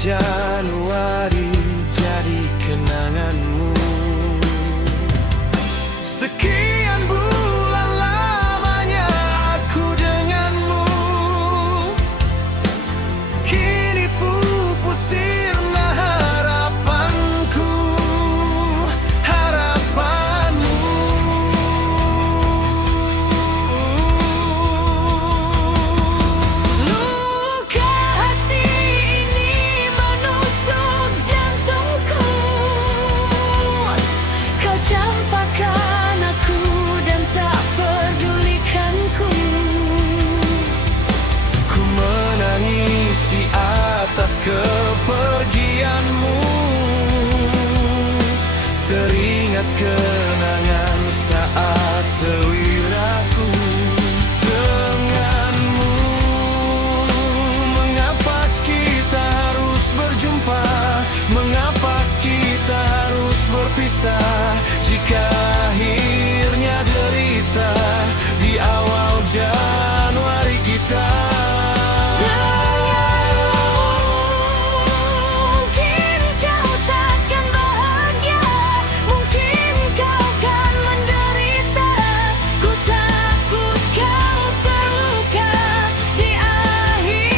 Januari jadi kenanganmu. Sekian bulan lamanya aku denganmu, kini pupus sirna harapanku, harapanmu. Luka hati ini menusuk jantungku. Kau campakkan aku dan tak pedulikanku. Ku menangisi atas kepergianmu, teringat kenangan saat terwiraku denganmu. Mengapa kita harus berjumpa? Mengapa kita harus berpisah? Jika akhirnya derita di awal Januari kita. Mungkin kau takkan bahagia, mungkin kau kan menderita. Ku takut kau terluka di akhir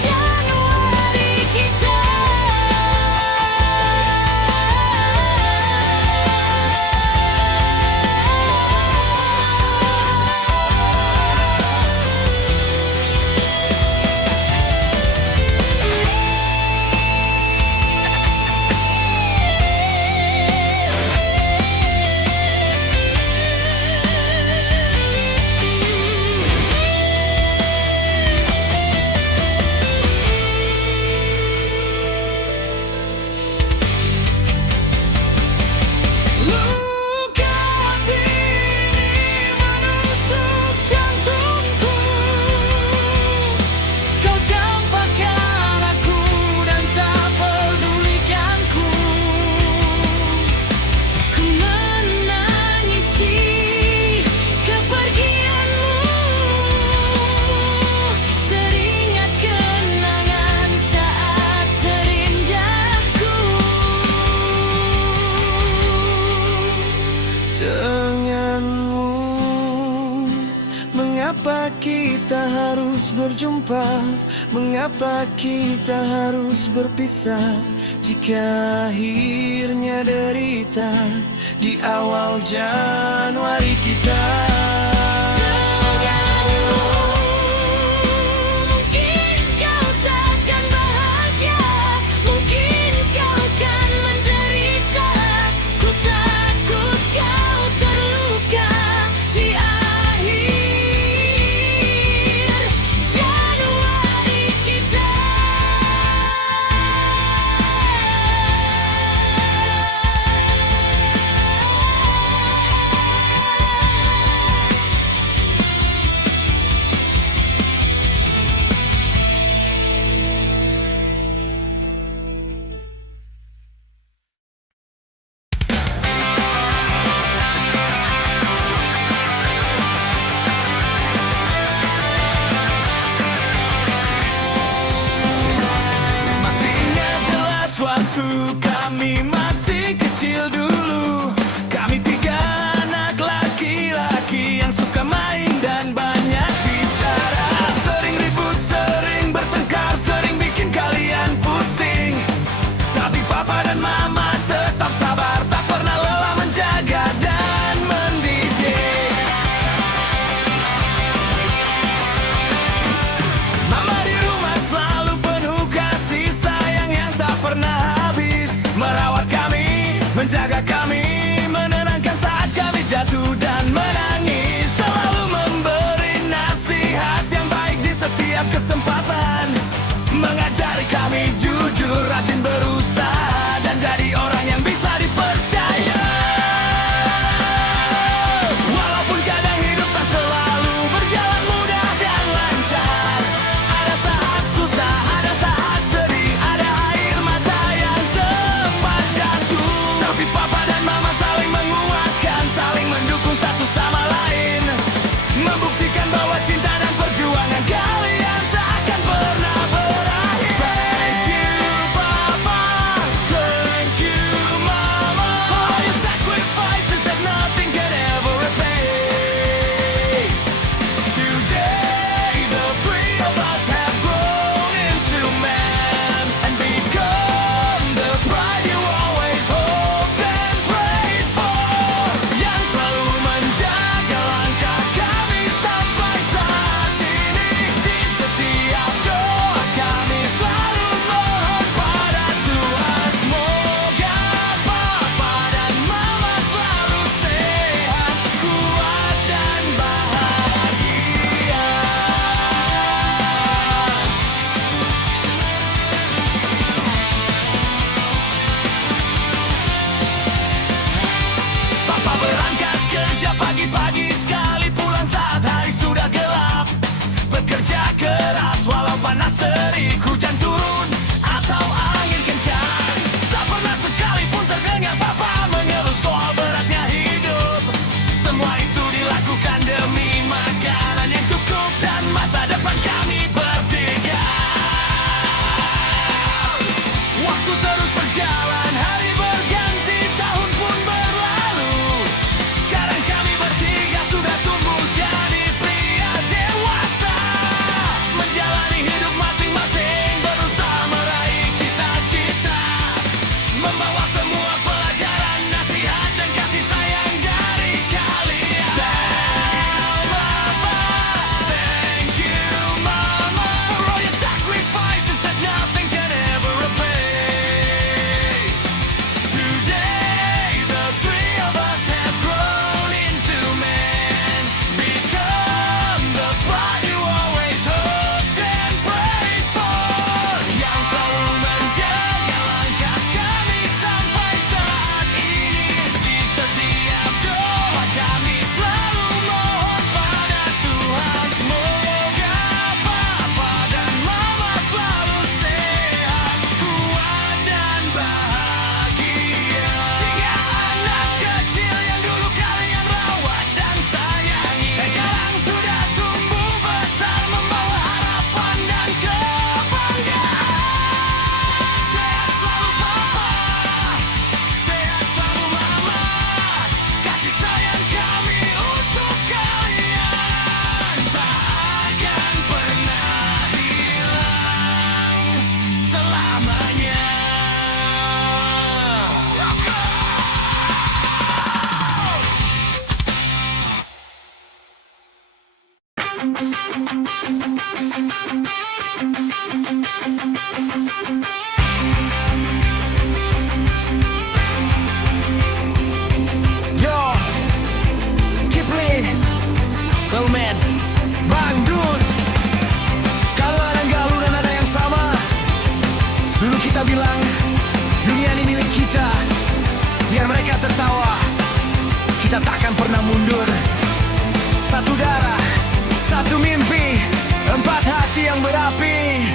Januari kita. Luka hati ini menusuk jantungku. Kau campakkan aku dan tak pedulikanku. Ku menangisi kepergianmu, teringat kenangan saat terindahku. Denganmu, mengapa kita harus berjumpa? Mengapa kita harus berpisah? Jika akhirnya derita di awal Januari kita. Mungkin kau takkan bahagia, mungkin kau kan menderita. Ku takut kau terluka di akhir Januari kita. Masih ingat jelas waktu kami masih kecil dulu. Kami tiga anak laki-laki yang suka main dan banyak bicara. Sering ribut, sering bertengkar, sering bikin kalian pusing. Tapi papa dan mama tetap sabar, tak pernah lelah menjaga dan mendidik. Mama di rumah selalu penuh kasih sayang yang tak pernah habis, merawat Yo, Kipling, Little Man, Bang Dun. Kalau ada yang galuh dan ada yang sama, dulu kita bilang dunia ini milik kita. Biar mereka tertawa, kita takkan pernah mundur. Satu darah, satu mimpi, 4 hati yang berapi.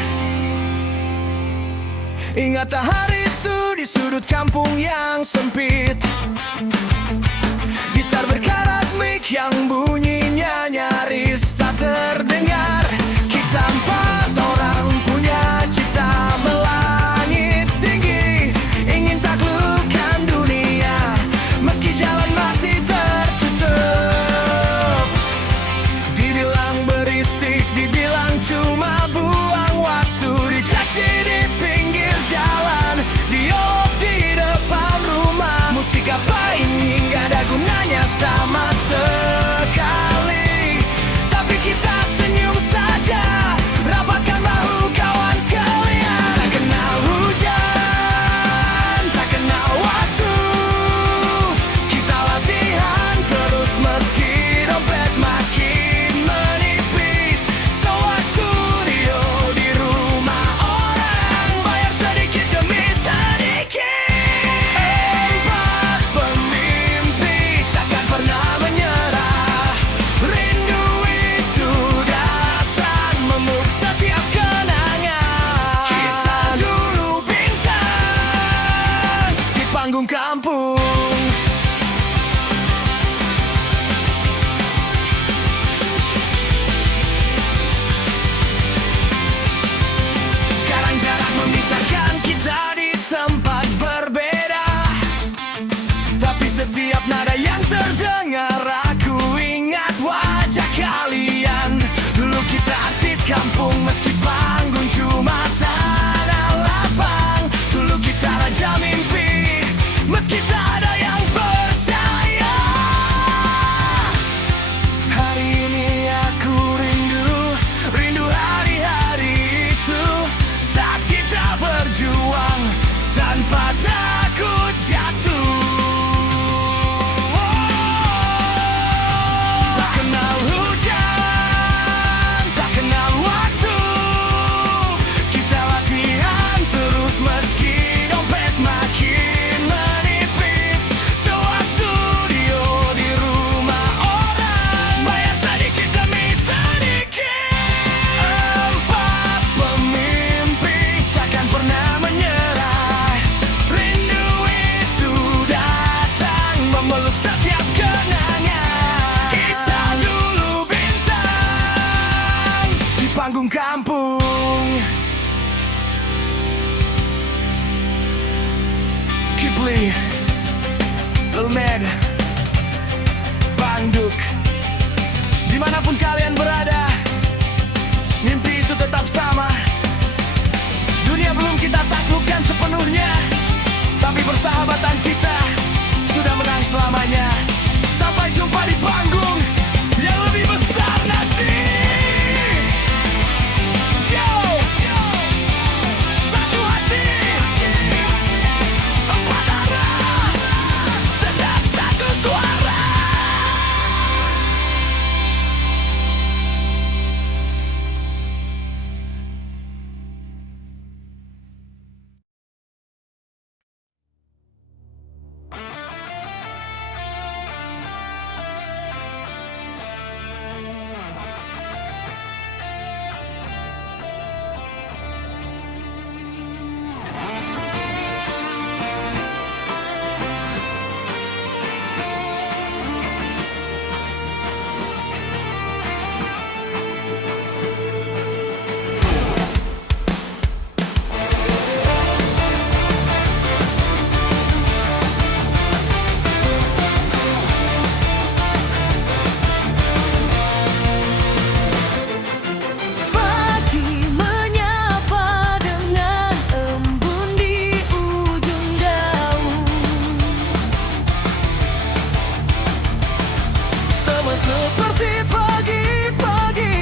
Ingat hari itu di sudut kampung yang sempit, gitar berkarat mic yang bunyinya nyaris tak terdengar. Kita 4 orang punya cita melangit tinggi, ingin taklukkan dunia meski jalan masih tertutup. Dibilang berisik, dibilang cuma buang waktu, dicaci di pinggir jalan, diop di depan rumah. Musik apa ini gak ada gunanya sama sekali, tapi kita senyum saja, rapatkan bahu kawan sekalian. Tak kenal hujan, tak kenal waktu, kita latihan terus meski dompet makin menipis. Sewa studio di rumah orang, bayar sedikit demi sedikit. 4 pemimpi takkan pernah menyerah, rindu itu datang memuk setiap kenangan. Kita dulu bintang di panggung kampung. Sekarang jarak memisahkan kita di tempat berbeda, tapi setiap nada yang terdengar aku ingat wajah kalian. Dulu kita artis kampung meski panggung cuma tanah lapang. Dulu kita raja mimpi meski tak ada yang percaya. Hari ini aku rindu hari-hari itu, saat kita berjuang tanpa takut jatuh. Tak kenal hujan, tak kenal waktu, kita latihan terus meski dompet makin menipis. Sewa studio di rumah orang, bayar sedikit demi sedikit. 4 pemimpi takkan pernah menyerah, rindu itu datang memeluk setiap kenangan. Kita dulu bintang di panggung kampung. Kipling, Little Man, Bang Duk. Dimanapun kalian berada, mimpi itu tetap sama. Dunia belum kita taklukkan sepenuhnya, tapi persahabatan kita sudah menang selamanya. Sampai jumpa di panggung yang lebih besar nanti. Yo, satu hati, 4 arah, tetap satu suara. Seperti pagi-pagi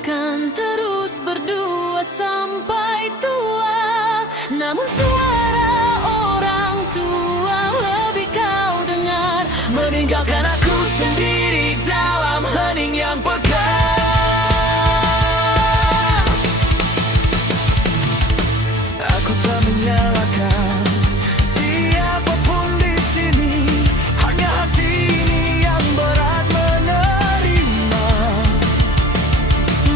akan terus berdua sampai tua. Namun suara orang tua lebih kau dengar, meninggalkan aku sendiri dalam hening yang pekat. Aku tak menyalahkan siapapun di sini, hanya hati ini yang berat menerima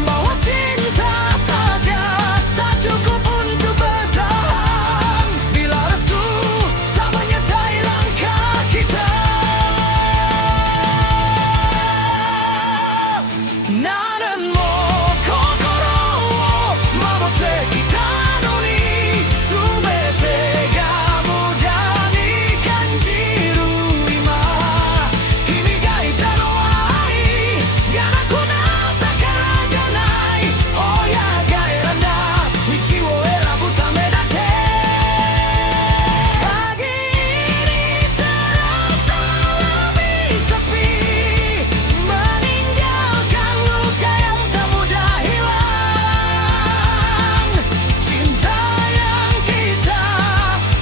bahwa cinta saja tak cukup untuk bertahan bila restu tak menyertai langkah kita. 나는 뭐心を守ってきたのに、全てが無駄に感じる今、君がいたのは愛がなくなったからじゃない、親が選んだ道を選ぶためだけ。Pagi ini terasa lebih sepi, meninggalkan luka yang tak mudah hilang. Cinta yang kita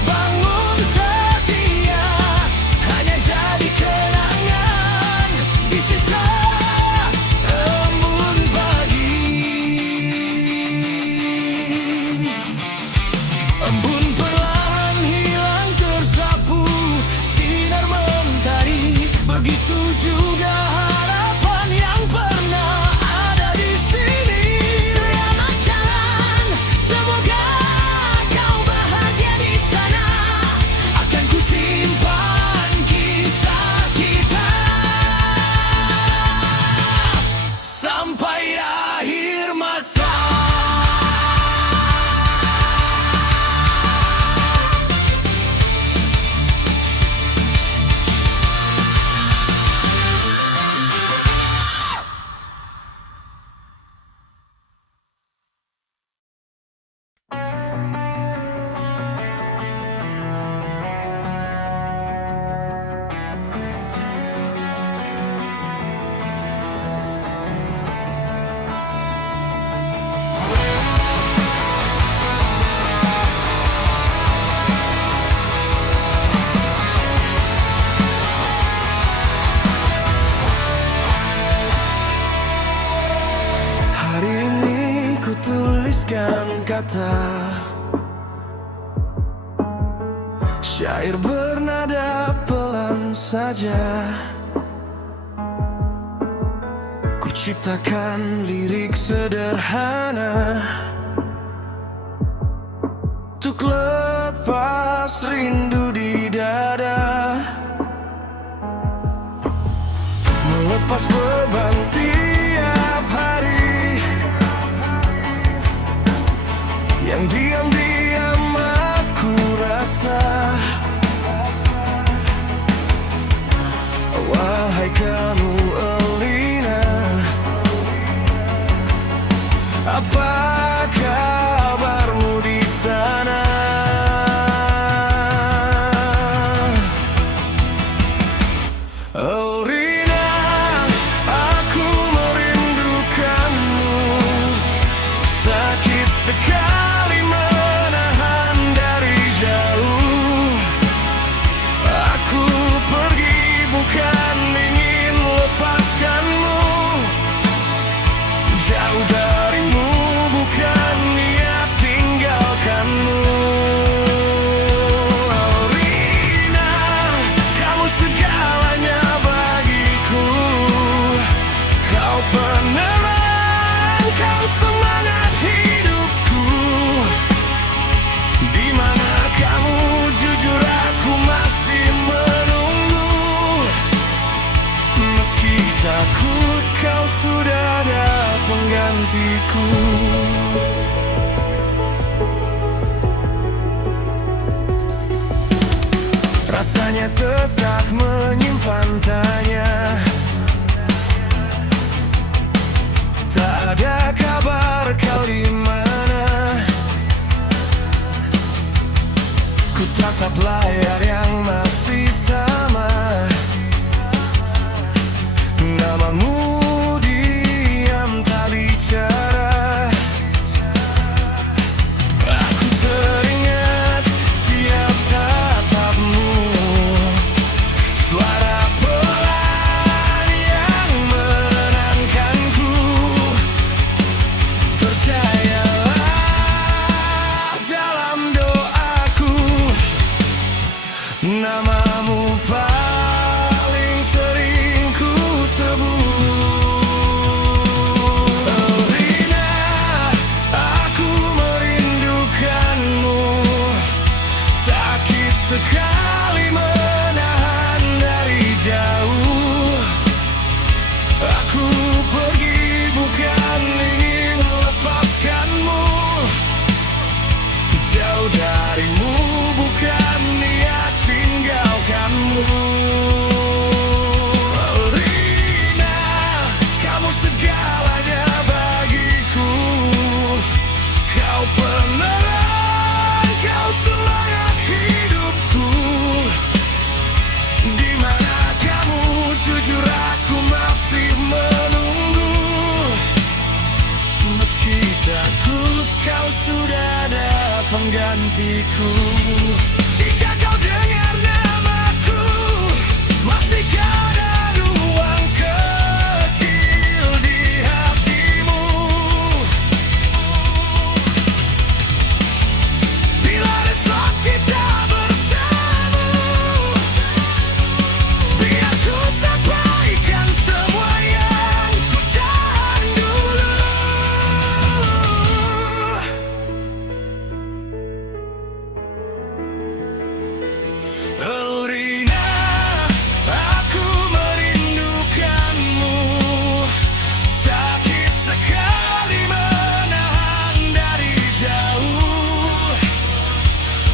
bangun setia hanya jadi kenangan di sisa embun pagi. Embun perlahan hilang tersapu sinar mentari, begitu juga harapan yang pernah ada di sini. selamat jalan, semoga kau bahagia di sana. Akan ku simpan kisah kita sampai akhir masa. Hari ini ku tuliskan kata syair bernada pelan saja. Ku ciptakan lirik sederhana untuk lepas rindu di dada, melepas beban tiap hari yang diam-diam aku rasa. Wahai kamu Elina, apa kabarmu di sana? Elina, aku merindukanmu, sakit sekali menahan dari jauh. Aku pergi bukan ingin lepaskanmu, jauh darimu bukan niat tinggalkanmu. Elina, kamu segalanya bagiku, kau penerang, kau semangat hidupku. Di mana kamu, jujur aku masih menunggu. Meski takut kau sudah ada penggantiku. Rasanya sesak menyimpan tanya, tak ada kabar kau di mana. Ku tatap layar yang masih sama, namamu diam tak bicara. penggantiku. Jika kau dengar namaku, masihkah ada ruang kecil di hatimu? Bila esok kita bertemu, biar ku sampaikan semua yang ku tahan dulu. Rina, aku merindukanmu. Sakit sekali menahan dari jauh.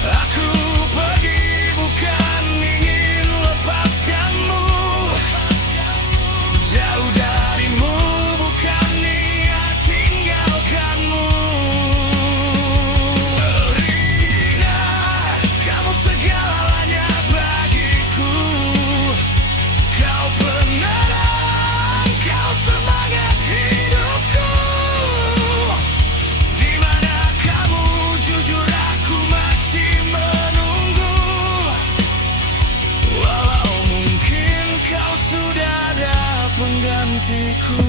Aku pergi bukan ingin lepaskanmu. Jauh darimu bukan niat tinggalkanmu. Rina, kamu segalanya bagiku. Kau penerang, kau semangat hidupku. Di mana kamu, jujur aku masih menunggu. Walau mungkin kau sudah ada penggantiku.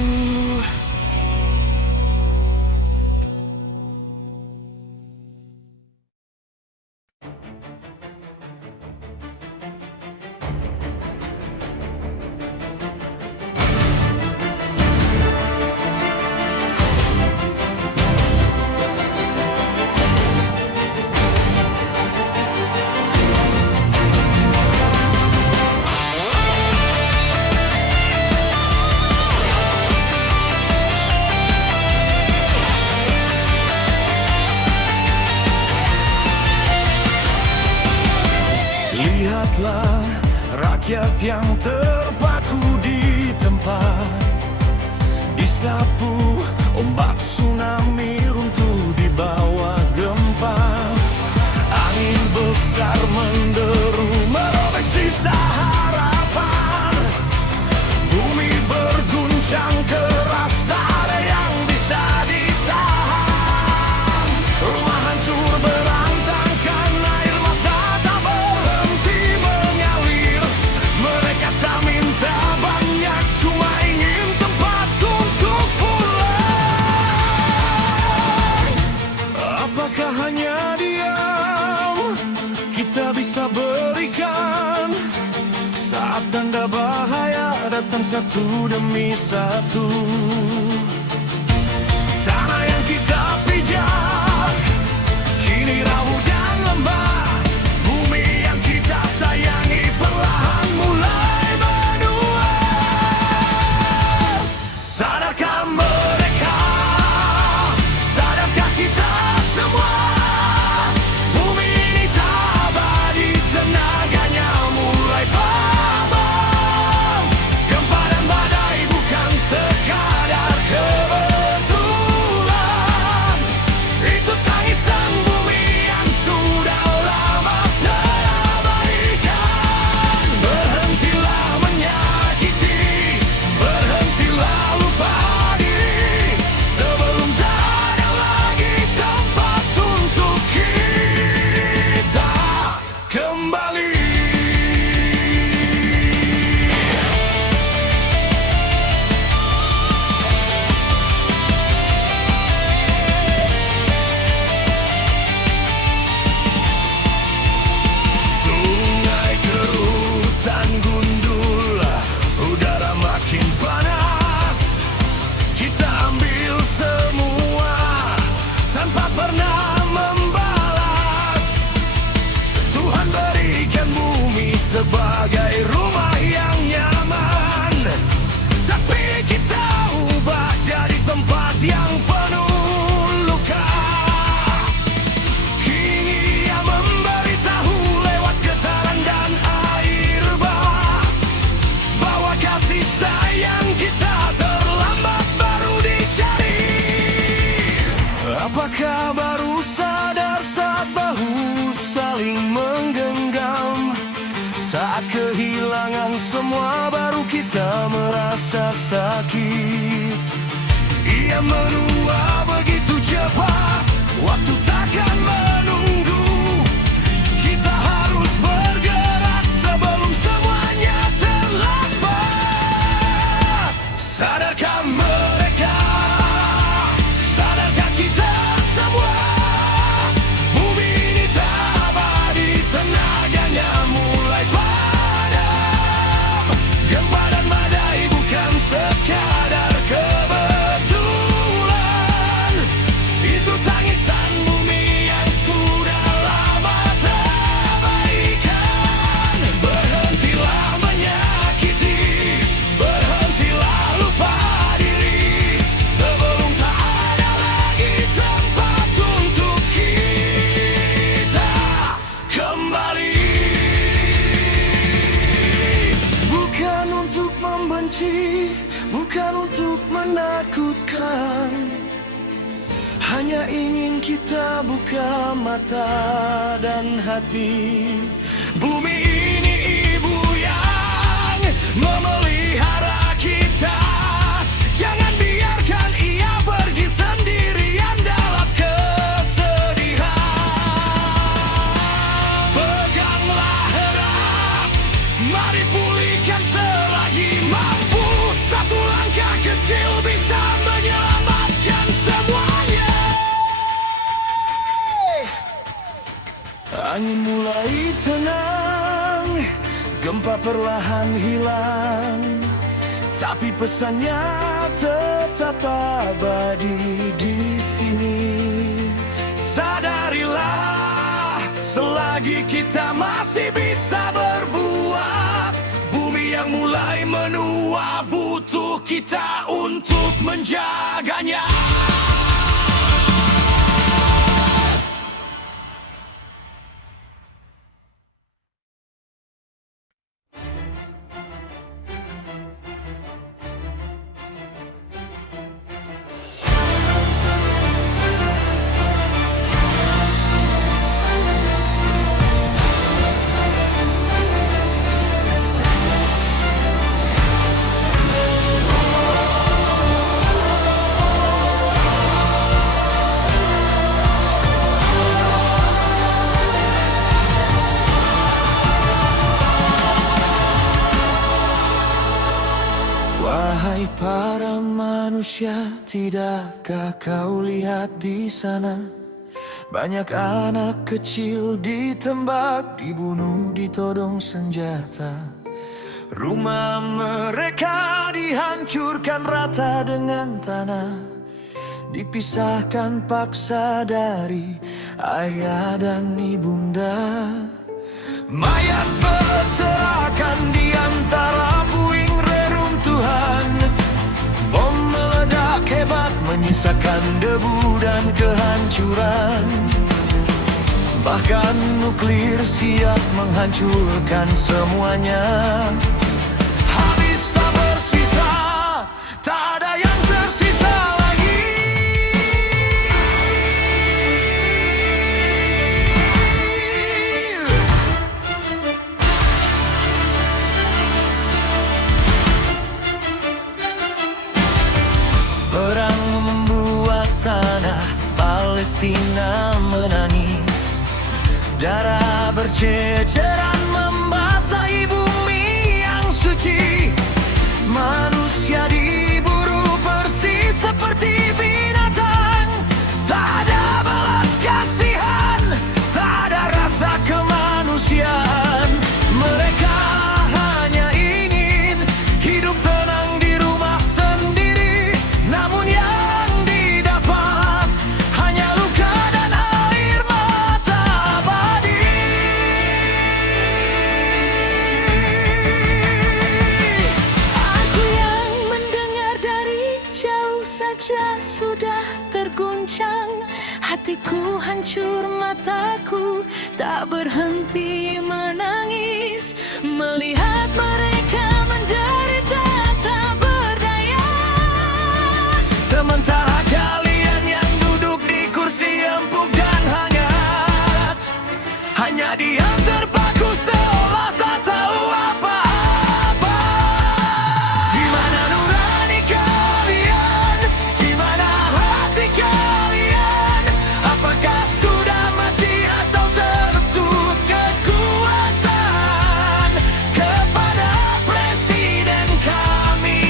Lihatlah rakyat yang terpaku di tempat, disapu ombak tsunami runtuh di bawah gempa. Angin besar menderu merobek sisa harapan. Bumi berguncang keras, tak ada yang bisa ditahan. Rumah hancur berantakan, air mata tak berhenti mengalir. Mereka tak minta banyak, cuma ingin tempat untuk pulang. Apakah hanya diam kita bisa berikan saat tanda bahaya datang satu demi satu? Tanah yang kita pijak kini rapuh dan lemah. Bumi yang kita sayangi perlahan mulai menua. Sadarkah mereka? Sadarkah kita semua? Bumi ini tak abadi, tenaganya mulai padam. Gempa dan badai bukan sekadar kebetulan. Itu tangisan bumi yang sudah lama terabaikan. Berhentilah menyakiti, berhentilah lupa diri, sebelum tak ada lagi tempat untuk kita kembali. Sungai keruh, hutan gundul, udara makin panas. Kita ambil semua tanpa pernah membalas. Tuhan berikan bumi sebagai rumah yang nyaman, tapi kita ubah jadi tempat yang penuh luka. Kini ia memberitahu lewat getaran dan air bah, bahwa kasih sayang kita terlambat baru dicari. Apakah baru sadar saat bahu saling menggenggam? Saat kehilangan semua baru kita merasa sakit. Ia menua begitu cepat, waktu takkan menunggu. hanya ingin kita buka mata dan hati. Bumi ini ibu yang memelihara kita. Jangan biarkan ia pergi sendirian dalam kesedihan. Peganglah erat, mari pulihkan selagi mampu. Satu langkah kecil bisa menyelamatkan semuanya. Angin mulai tenang, gempa perlahan hilang, tapi pesannya tetap abadi di sini. Sadarilah, selagi kita masih bisa berbuat, bumi yang mulai menua butuh kita untuk menjaganya. Wahai para manusia, tidakkah kau lihat di sana? Banyak anak kecil ditembak, dibunuh, ditodong senjata. Rumah mereka dihancurkan rata dengan tanah, dipisahkan paksa dari ayah dan ibunda. Mayat berserakan di antara puing reruntuhan. Bom meledak hebat menyisakan debu dan kehancuran. Bahkan nuklir siap menghancurkan semuanya. Habis tak bersisa, tak ada yang tersisa lagi. Perang membuat tanah Palestina menangis. Darah berceceran membasahi bumi yang suci. Manusia diburu persis seperti binatang. Tak ada belas kasihan, tak ada rasa kemanusiaan. Mereka hanya ingin hidup tenang di rumah sendiri. Namun yang didapat hanya luka dan air mata abadi. Aku yang mendengar dari jauh saja sudah terguncang. Hatiku hancur, mataku tak berhenti menangis. Melihat mereka menderita tak berdaya. Sementara kalian yang duduk di kursi empuk dan hangat hanya diam terpaku seolah tak tahu apa-apa. Di mana nurani kalian? Di mana hati kalian? Apakah sudah mati atau tertutup kekuasaan kepada presiden kami?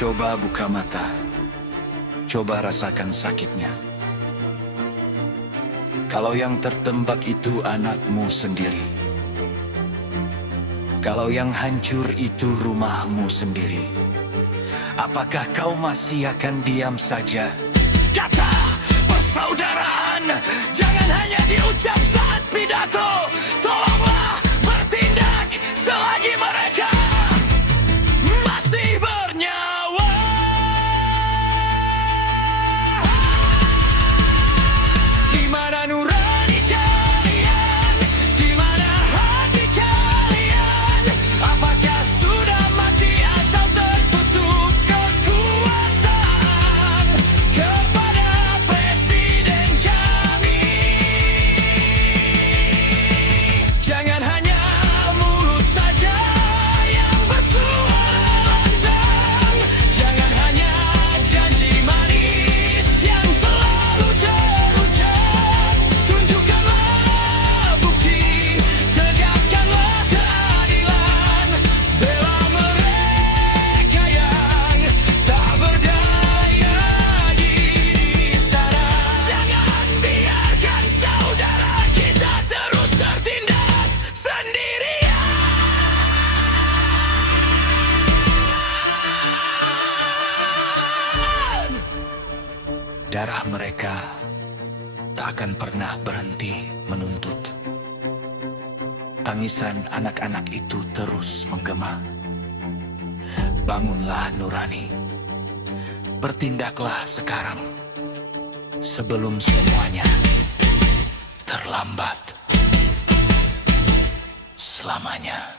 Coba buka mata. Coba rasakan sakitnya. Kalau yang tertembak itu anakmu sendiri. Kalau yang hancur itu rumahmu sendiri. Apakah kau masih akan diam saja? Kata persaudaraan jangan hanya diucap saat pidato. Tolonglah bertindak selagi mereka masih bernyawa. Di mana nurani kalian? Di mana hati kalian? Apakah sudah mati atau tertutup kekuasaan kepada presiden kami? Jangan hanya mulut saja yang bersuara lantang. Jangan hanya janji manis yang selalu terucap. Tunjukkanlah bukti, tegakkanlah keadilan. Bela mereka yang tak berdaya di sana. Jangan biarkan saudara kita terus tertindas sendirian. Darah mereka tak akan pernah berhenti menuntut. Tangisan anak-anak itu terus menggema. Bangunlah nurani. Bertindaklah sekarang sebelum semuanya terlambat selamanya.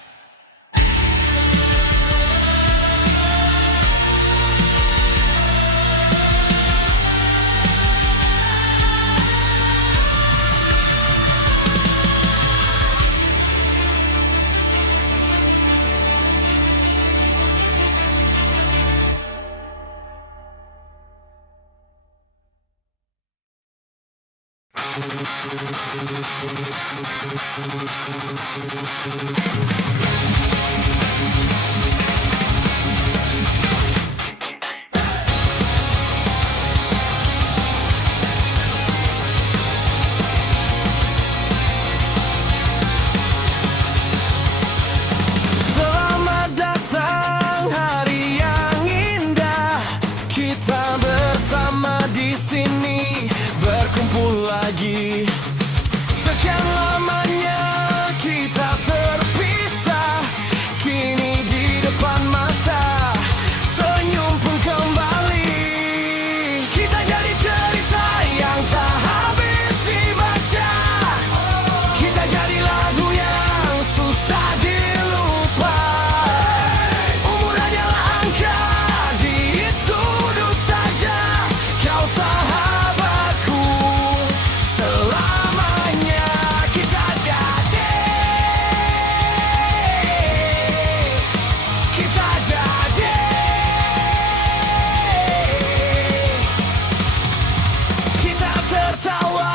Selamat datang hari yang indah. Kita bersama di sini berkumpul lagi. Sekian lamanya kita terpisah. Kini di depan mata senyum pun kembali. Kita jadi cerita yang tak habis dibaca. Kita jadi lagu yang susah dilupa. Umur hanyalah angka di sudut saja. Kau sahabatku selamanya. Kita jadi kita tertawa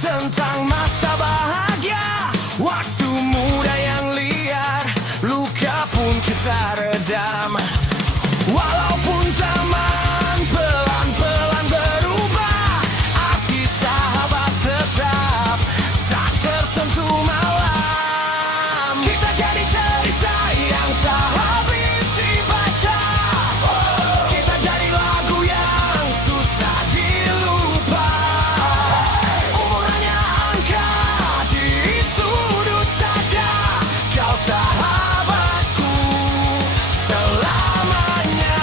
tentang masa bahagia. Waktu muda yang liar, luka pun kita redam. Walaupun zaman pelan-pelan berubah, arti sahabat tetap tak tersentuh malam. Kita jadi cerita yang tak habis dibaca. Kita jadi lagu yang susah dilupa. Umur hanya angka di sudut saja. Kau sahabatku selamanya.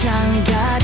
yang gadis